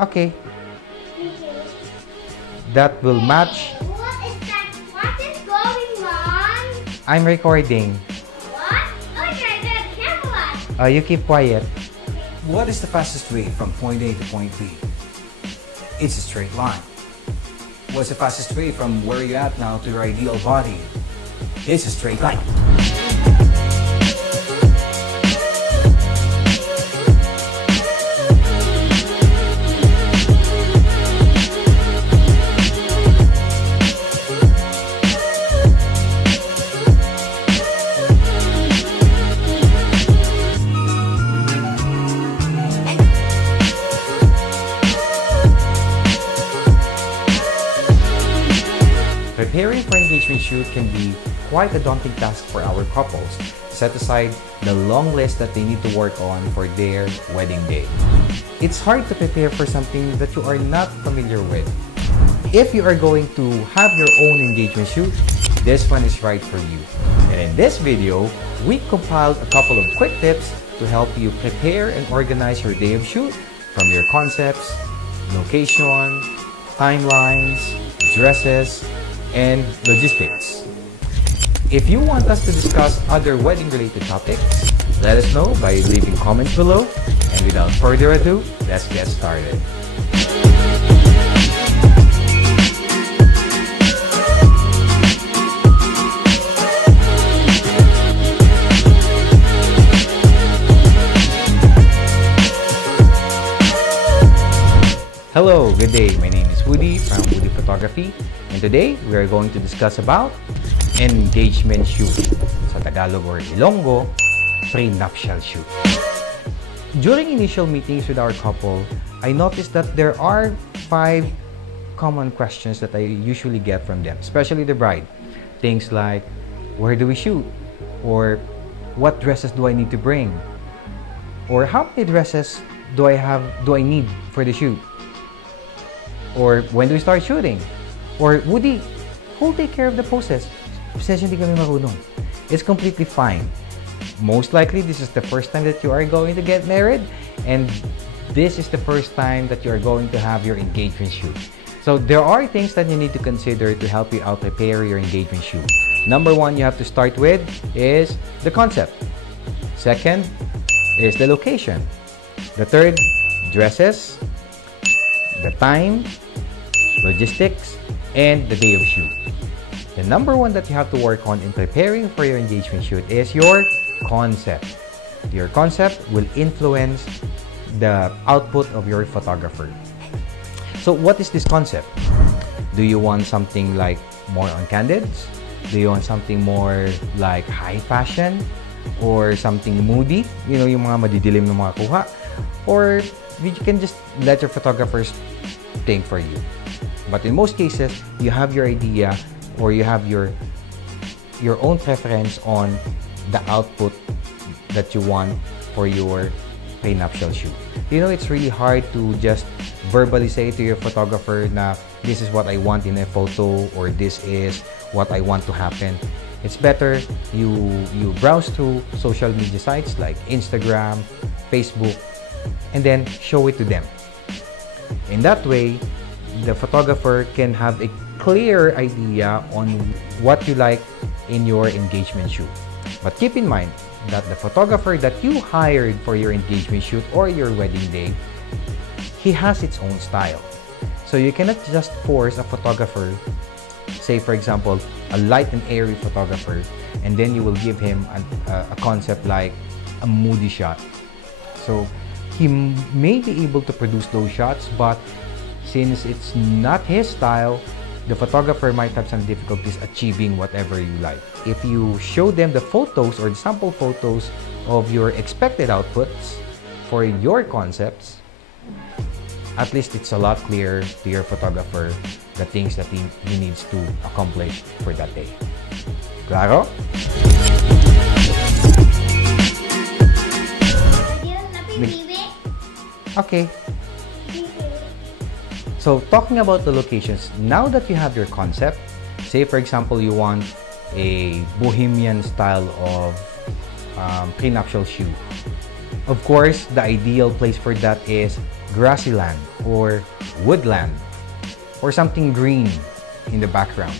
Okay. That will match. What is that? What is going on? I'm recording. What? Look at that camera. You keep quiet. What is the fastest way from point A to point B? It's a straight line. What's the fastest way from where you're at now to your ideal body? It's a straight line. Preparing for engagement shoot can be quite a daunting task for our couples. Set aside the long list that they need to work on for their wedding day. It's hard to prepare for something that you are not familiar with. If you are going to have your own engagement shoot, this one is right for you. And in this video, we compiled a couple of quick tips to help you prepare and organize your day of shoot, from your concepts, location, timelines, dresses, and logistics. If you want us to discuss other wedding-related topics, let us know by leaving comments below. And without further ado, let's get started. Hello, good day. My name is Woody from Woody Photography, and today we are going to discuss about engagement shoot. Sa Tagalog or Ilonggo, prenuptial shoot. During initial meetings with our couple, I noticed that there are 5 common questions that I usually get from them, especially the bride. Things like, where do we shoot? Or what dresses do I need to bring? Or how many dresses do I need for the shoot? Or when do we start shooting? Or Woody, who'll take care of the poses? Pasensya, hindi kami marunong. It's completely fine. Most likely, this is the first time that you are going to get married, and this is the first time that you are going to have your engagement shoot. So there are things that you need to consider to help you out prepare your engagement shoot. Number 1 you have to start with is the concept. Second is the location. The third, dresses, the time, logistics, and the day of shoot. The number 1 that you have to work on in preparing for your engagement shoot is your concept. Your concept will influence the output of your photographer. So what is this concept? Do you want something like more on candids? Do you want something more like high fashion? Or something moody? You know, yung mga madidilim na mga kuha? Or you can just let your photographers think for you. But in most cases, you have your idea or you have your own preference on the output that you want for your prenuptial shoot. You know, it's really hard to just verbally say to your photographer na this is what I want in a photo or this is what I want to happen. It's better you browse through social media sites like Instagram, Facebook, and then show it to them. In that way, the photographer can have a clear idea on what you like in your engagement shoot. But keep in mind that the photographer that you hired for your engagement shoot or your wedding day, he has its own style. So you cannot just force a photographer, say for example, a light and airy photographer, and then you will give him a concept like a moody shot. So he may be able to produce those shots, but since it's not his style, the photographer might have some difficulties achieving whatever you like. If you show them the photos or the sample photos of your expected outputs for your concepts, at least it's a lot clearer to your photographer the things that he needs to accomplish for that day. Claro? Okay. So talking about the locations, now that you have your concept, say for example you want a bohemian style of prenuptial shoot. Of course, the ideal place for that is grassy land or woodland or something green in the background.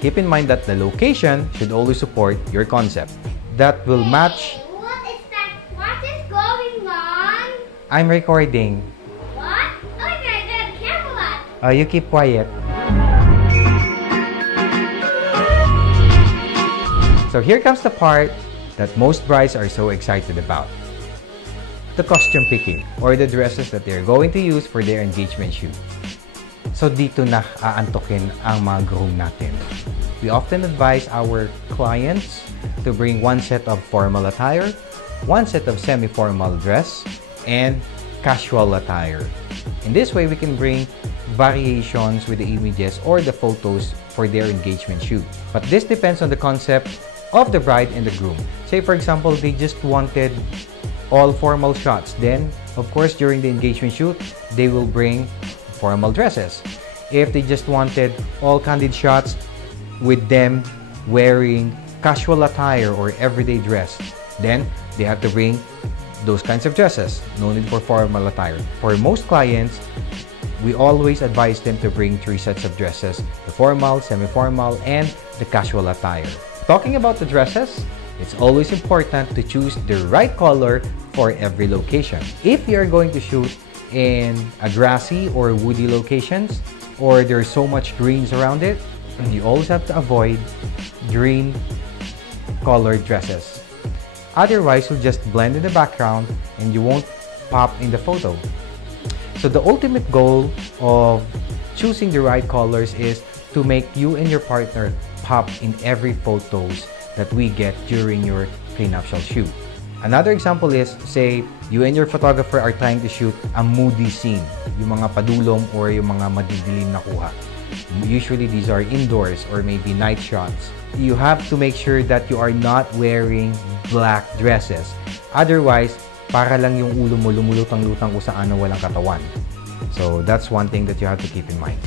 Keep in mind that the location should always support your concept. That will match. What is that? What is going on? I'm recording. What? Oh my god, camera! You keep quiet. So here comes the part that most brides are so excited about. The costume picking or the dresses that they're going to use for their engagement shoot. So dito na aantokin ang mga groom natin. We often advise our clients to bring one set of formal attire, one set of semi-formal dress, and casual attire. In this way, we can bring variations with the images or the photos for their engagement shoot. But this depends on the concept of the bride and the groom. Say for example, they just wanted all formal shots. Then, of course, during the engagement shoot, they will bring formal dresses. If they just wanted all candid shots with them wearing casual attire or everyday dress, then they have to bring those kinds of dresses. No need for formal attire. For most clients, we always advise them to bring 3 sets of dresses: the formal, semi-formal, and the casual attire. Talking about the dresses, it's always important to choose the right color for every location. If you're going to shoot in a grassy or woody locations, or there's so much greens around it, you always have to avoid green colored dresses. Otherwise, you'll just blend in the background and you won't pop in the photo. So the ultimate goal of choosing the right colors is to make you and your partner pop in every photos that we get during your prenuptial shoot. Another example is, say, you and your photographer are trying to shoot a moody scene, yung mga padulong or yung mga madidilim na kuha. Usually, these are indoors or maybe night shots. You have to make sure that you are not wearing black dresses. Otherwise, para lang yung ulo mo lumulutang-lutang kung saan na walang katawan. So, that's one thing that you have to keep in mind.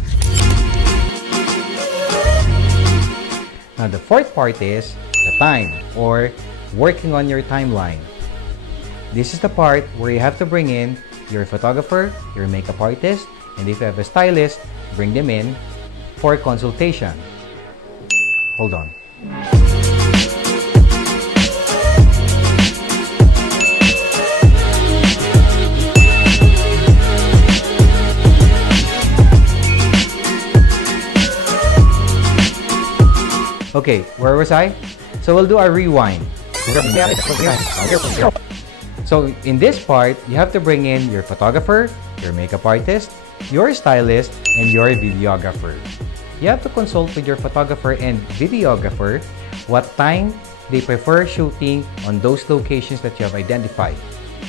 Now, the fourth part is the time or working on your timeline. This is the part where you have to bring in your photographer, your makeup artist, and if you have a stylist, bring them in for consultation. Hold on. Okay, where was I? So we'll do a rewind. So in this part, you have to bring in your photographer, your makeup artist, your stylist, and your videographer. You have to consult with your photographer and videographer what time they prefer shooting on those locations that you have identified.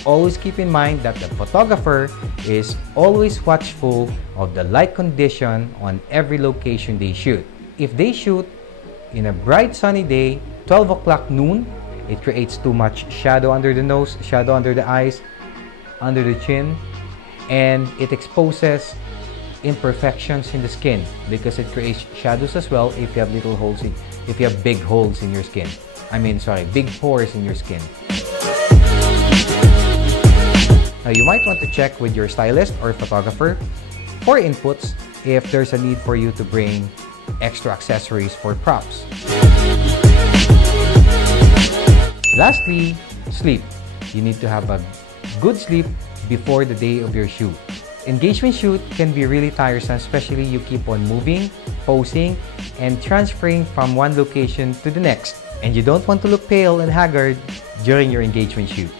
Always keep in mind that the photographer is always watchful of the light condition on every location they shoot. If they shoot in a bright sunny day, 12 o'clock noon, it creates too much shadow under the nose, shadow under the eyes, under the chin, and it exposes imperfections in the skin because it creates shadows as well if you have little holes if you have big holes in your skin. Big pores in your skin. Now, you might want to check with your stylist or photographer for inputs if there's a need for you to bring extra accessories for props. Lastly, sleep. You need to have a good sleep before the day of your shoot. Engagement shoot can be really tiresome, especially you keep on moving, posing, and transferring from one location to the next. And you don't want to look pale and haggard during your engagement shoot.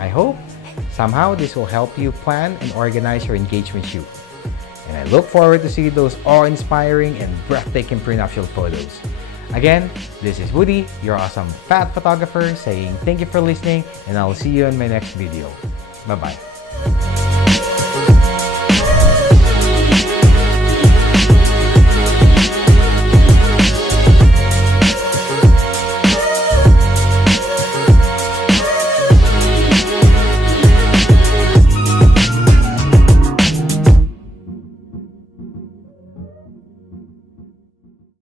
I hope somehow this will help you plan and organize your engagement shoot. And I look forward to see those awe-inspiring and breathtaking prenuptial photos. Again, this is Woody, your awesome fat photographer, saying thank you for listening, and I'll see you in my next video. Bye-bye.